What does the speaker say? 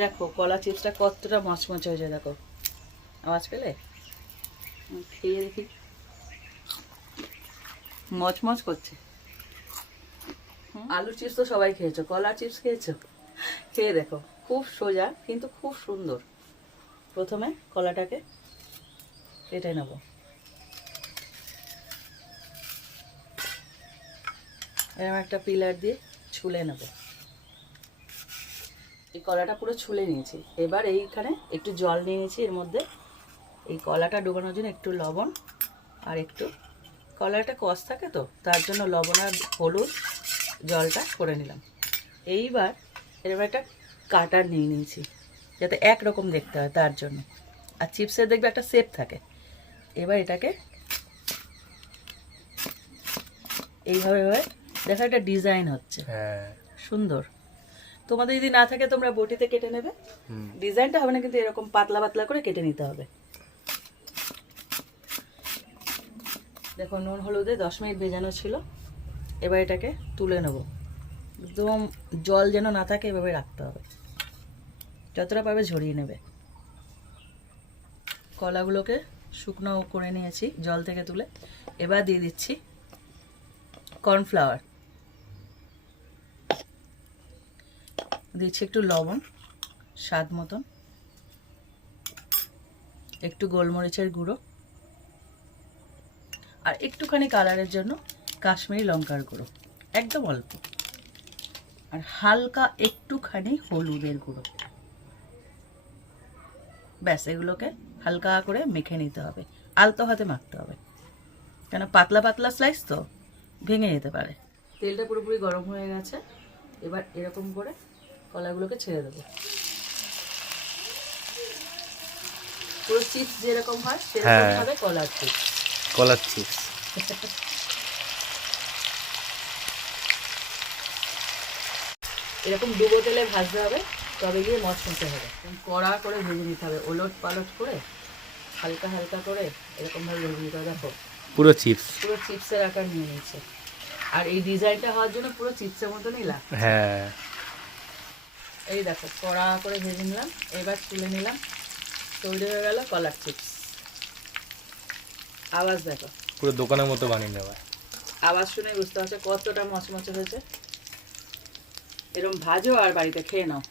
দেখো কলা চিপসটা কতটা মচমচে হয়েছে, দেখো আওয়াজ পেলে? খেয়ে দেখি, মচমচ করছে। আলু চিপস তো সবাই খেয়েছো, কলা চিপস খেয়েছো? খেয়ে দেখো, খুব সোজা কিন্তু খুব সুন্দর। প্রথমে কলাটাকে কেটে নেব, এরকম একটা পিলার দিয়ে ছুলে নেব। এই কলাটা পুরো ছুলে নিয়েছি। এবার এইখানে একটু জল নিয়ে নিয়েছি, এর মধ্যে এই কলাটা ডুবানোর জন্য একটু লবণ আর একটু, কলাটা কষ থাকে তো তার জন্য লবণ আর হলুদ জলটা করে নিলাম। এইবার এরকম একটা কাটার নিয়ে নিয়েছি যাতে একরকম দেখতে হয় তার জন্য, আর চিপসের দেখবে একটা শেপ থাকে। এবার এটাকে এইভাবে দেখো একটা ডিজাইন হচ্ছে, সুন্দর। তোমাদের যদি না থাকে তোমরা বটিতে কেটে নেবে, ডিজাইনটা হবে না কিন্তু এরকম পাতলা পাতলা করে কেটে নিতে হবে। দেখো নুন হলুদে 10 মিনিট ভেজানো ছিল। এবার এটাকে তুলে নেব, একদম জল যেন না থাকে এভাবে রাখতে হবে, যতটা পারবে ঝরিয়ে নেবে। কলাগুলোকে শুকনো করে নিয়েছি জল থেকে তুলে। এবার দিয়ে দিচ্ছি কর্নফ্লাওয়ার, দিচ্ছি একটু লবণ স্বাদ মতন, একটু গোলমরিচের গুঁড়ো, আর একটুখানি কালারের জন্য কাশ্মীরি লঙ্কার গুঁড়ো, একদম অল্প, আর হালকা একটুখানি হলুদের গুঁড়ো। ব্যাস, এগুলোকে হালকা করে মেখে নিতে হবে, আলতো হাতে মাখতে হবে, কেন পাতলা পাতলা স্লাইস তো ভেঙে যেতে পারে। তেলটা পুরোপুরি গরম হয়ে গেছে। এবার এরকম করে কলাগুলোকে ছেড়ে দেবো, পুরো চিপস যেরকম হয় সেরকম ভাবে কলার চিপস। কলার চিপস এরকম ডুবো তেলে ভাজতে হবে, তবে গিয়ে মচমচে হবে। কড়া করে ভেজে নিতে হবে, ওলট পালট করে হালকা হালকা করে এরকমভাবে ভেজে নিতে হবে। দেখো পুরো চিপস, পুরো চিপসের আকার নিয়ে নিচ্ছে, আর এই ডিজাইনটা হওয়ার জন্য পুরো চিপসের মতনই লাগছে। হ্যাঁ এই দেখো কড়া করে ভেজে নিলাম, এবার তুলে নিলাম, তৈরি হয়ে গেল কলার চিপস। আওয়াজ দেখো, পুরো দোকানের মতো বানিয়ে নেওয়া। আওয়াজ শুনে বুঝতে পারছো কতটা মচমচে হয়েছে। এরকম ভাজো আর বাড়িতে খেয়ে নাও।